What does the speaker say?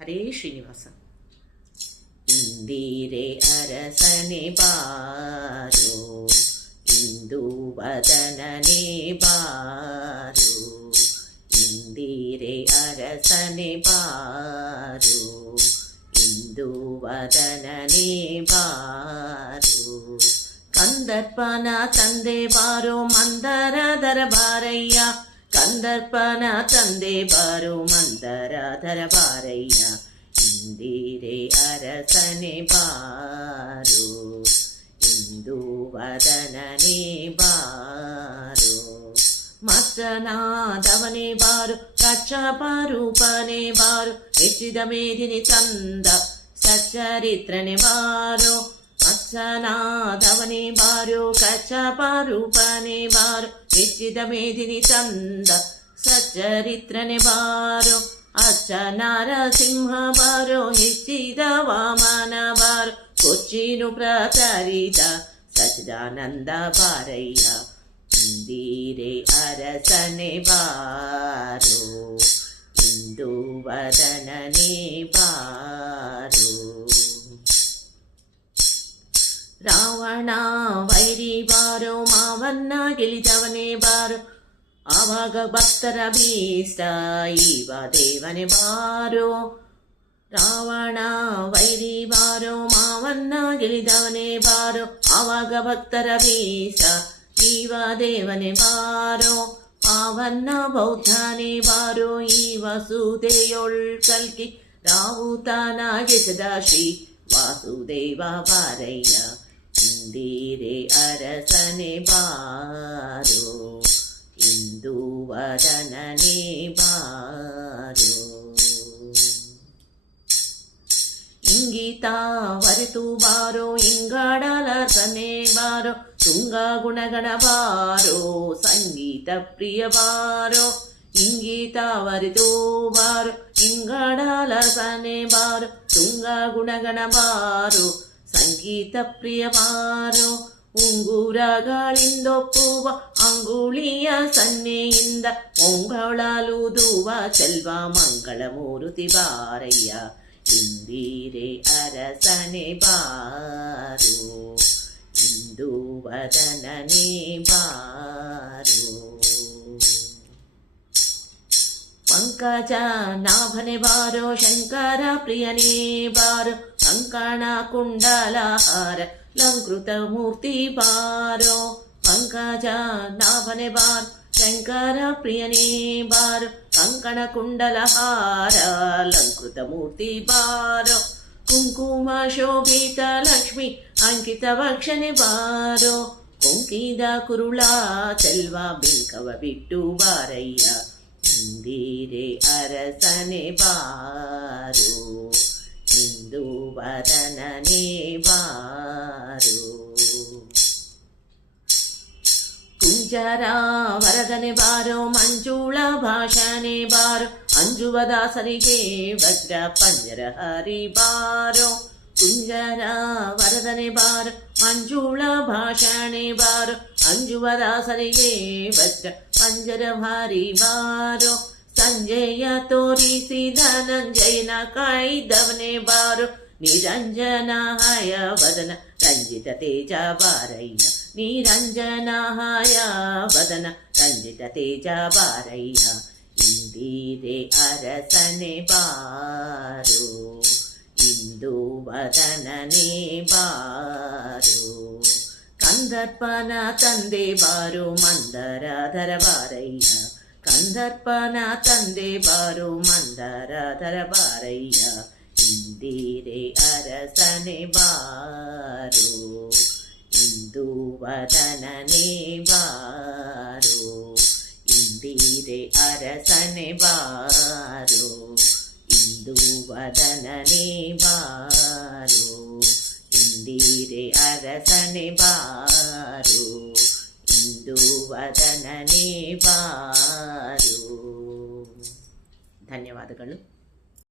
ಹರೇ ಶ್ರೀನಿವಾಸ ಇಂದಿರೆ ಅರಸನೆ ಬಾರೋ ಇಂದು ವದನನೆ ಬಾರೋ ಇಂದಿರೆ ಅರಸನೆ ಬಾರೋ ಇಂದು ವದನನೆ ಬಾರೋ ಕಂದರ್ಪನ ತಂದೆ ಬಾರೋ ಮಂದರ ದರಬಾರಯ್ಯ ಕಂದರ್ಪನ ತಂದೆ ಬಾರೋ ಮಂದರ ದರಬಾರಯ್ಯ ಇಂದಿರೆ ಅರಸನೆ ಬಾರೋ ಇಂದು ವದನನೆ ಬಾರೋ ಮಸ್ತನಾದವನೇ ಬಾರು ಕಚ್ಚಪರೂಪನೆ ಬಾರು ಹೆಚ್ಚಿದ ಮೇದಿನಿ ತಂದ ಸಚ್ಚರಿತ್ರನೆ ಬಾರೋ ಮತ್ಸನಾದವನೇ ಬಾರು ಕಚ್ಚಪರೂಪನೆ ಬಾರು ಹೆಚ್ಚಿದ ಮೇದಿನಿ ತಂದ ಸಚ್ಚರಿತ್ರನೆ ಬಾರೋ ಅಚ್ಚ ನರಸಿಂಹ ಬಾರೋ ಹೆಚ್ಚಿದ ವಾಮನ ಬಾರೋ ಕೊಚ್ಚಿನು ಪ್ರಚರಿತ ಸಚ್ಚಿದಾನಂದ ಬಾರಯ್ಯ ಇಂದಿರೆ ಅರಸನೆ ಬಾರೋ ಇಂದು ವದನನೆ ಬಾರೋ ರಾವಣ ವೈರಿ ಬಾರೋ ಮಾವನ್ನ ಗೆಲಿದವನೇ ಬಾರೋ ಆವಾಗ ಭಕ್ತರ ಭೀಷ್ಟ ಈವ ದೇವನೇ ಬಾರೋ ರಾವಣ ವೈರಿ ಬಾರೋ ಮಾವನ್ನ ಗೆಲಿದವನೇ ಬಾರೋ ಆವಾಗ ಭಕ್ತರ ಭೀಷ್ಟ ಈವ ದೇವನೇ ಬಾರೋ ಪಾವನ್ನ ಬೌದ್ಧನೇ ಬಾರೋ ಈ ವಸುದೆಯೊಳ್ ಕಲ್ಕಿ ರಾವುತನಾಗೆ ಸದಾ ಶ್ರೀ ವಾಸುದೇವ ಬಾರಯ್ಯ ಇಂದಿರೆ ಅರಸನೆ ಬಾರೋ ಇಂದು ವದನನೆ ಬಾರೋ ಇಂಗಿತ ವರೆತು ಬಾರೋ ಇಂಗಾಡಲರ್ಸನೆ ಬಾರೋ ತುಂಗ ಗುಣಗಣ ಬಾರೋ ಸಂಗೀತ ಪ್ರಿಯ ಬಾರೋ ಇಂಗೀತ ವರೆತು ಬಾರೋ ಇಂಗಾಡಲರ್ಸನೆ ಬಾರೋ ತುಂಗ ಗುಣಗಣ ಬಾರೋ ಸಂಗೀತ ಪ್ರಿಯ ಬಾರೋ ಉಂಗುರಗಳಿಂದೊಪ್ಪುವ ಅಂಗುಳಿಯ ಸನ್ನೆಯಿಂದ ಒಂಗಳಲುದುವ ಚೆಲ್ವ ಮಂಗಳ ಮೂರುತಿ ಬಾರಯ್ಯ ಇಂದಿರೆ ಅರಸನೆ ಬಾರು ಇಂದು ವದನನೆ ಬಾರು ಪಂಕಜ ನಾಭನೆ ಬಾರೋ ಶಂಕರ ಪ್ರಿಯನೇ ಬಾರೋ ಕಂಕಣ ಕುಂಡಲಹಾರ ಲಂಕೃತ ಮೂರ್ತಿ ಬಾರೋ ಪಂಕಜ ನಾಭನೆ ಬಾರ್ ಶಂಕರ ಪ್ರಿಯನೇ ಬಾರೋ ಕಂಕಣ ಕುಂಡಲಹಾರ ಲಂಕೃತ ಮೂರ್ತಿ ಬಾರೋ ಕುಂಕುಮ ಶೋಭಿತ ಲಕ್ಷ್ಮಿ ಅಂಕಿತ ವಕ್ಷನೆ ಬಾರೋ ಕೊಂಕಿದ ಕುರುಳ ಚೆಲ್ವ ಬಿಂಕವ ಬಿಟ್ಟು ಬಾರಯ್ಯ ಇಂದಿರೆ ಅರಸನೆ ಬಾರು ಇಂದು ವದನನೆ ಬಾರು ಕುಂಜರ ವರದನೆ ಬಾರೋ ಮಂಜುಳ ಭಾಷಣೆ ಬಾರೋ ಅಂಜುವ ದಾಸರಿಗೆ ವಜ್ರ ಪಂಜರ ಹರಿ ಬಾರೋ ಕುಂಜರ ವರದನೆ ಬಾರೋ ಮಂಜುಳ ಭಾಷಣೆ ಬಾರೋ ಅಂಜುವ ದಾಸರಿಗೆ ವಜ್ರ ಪಂಜರ ಭಾರಿ ಬಾರೋ ಸಂಜಯ ತೋರಿಸಿದ ನಂಜಯನ ಕಾಯ್ದವನೇ ಬಾರೋ నిరంజనాయ వదన రంజిత తేజ బారయ్య నిరంజనాయ వదన రంజిత తేజ బారయ్య ఇందిరే అరసనే బారు ఇందు వదననే బారు కందర్పణ తందే బారు మందరాధర బారయ్య కందర్పణ తందే బారు మందరాధర బారయ్య ഇന്ദിരെ അരസനെ ബാരോ ഇന്ദുവദനനെ ബാരോ ഇന്ദിരെ അരസനെ ബാരോ ഇന്ദുവദനനെ ബാരോ ഇന്ദിരെ അരസനെ ബാരോ ഇന്ദുവദനനെ ബാരോ ధన్యవాదాలు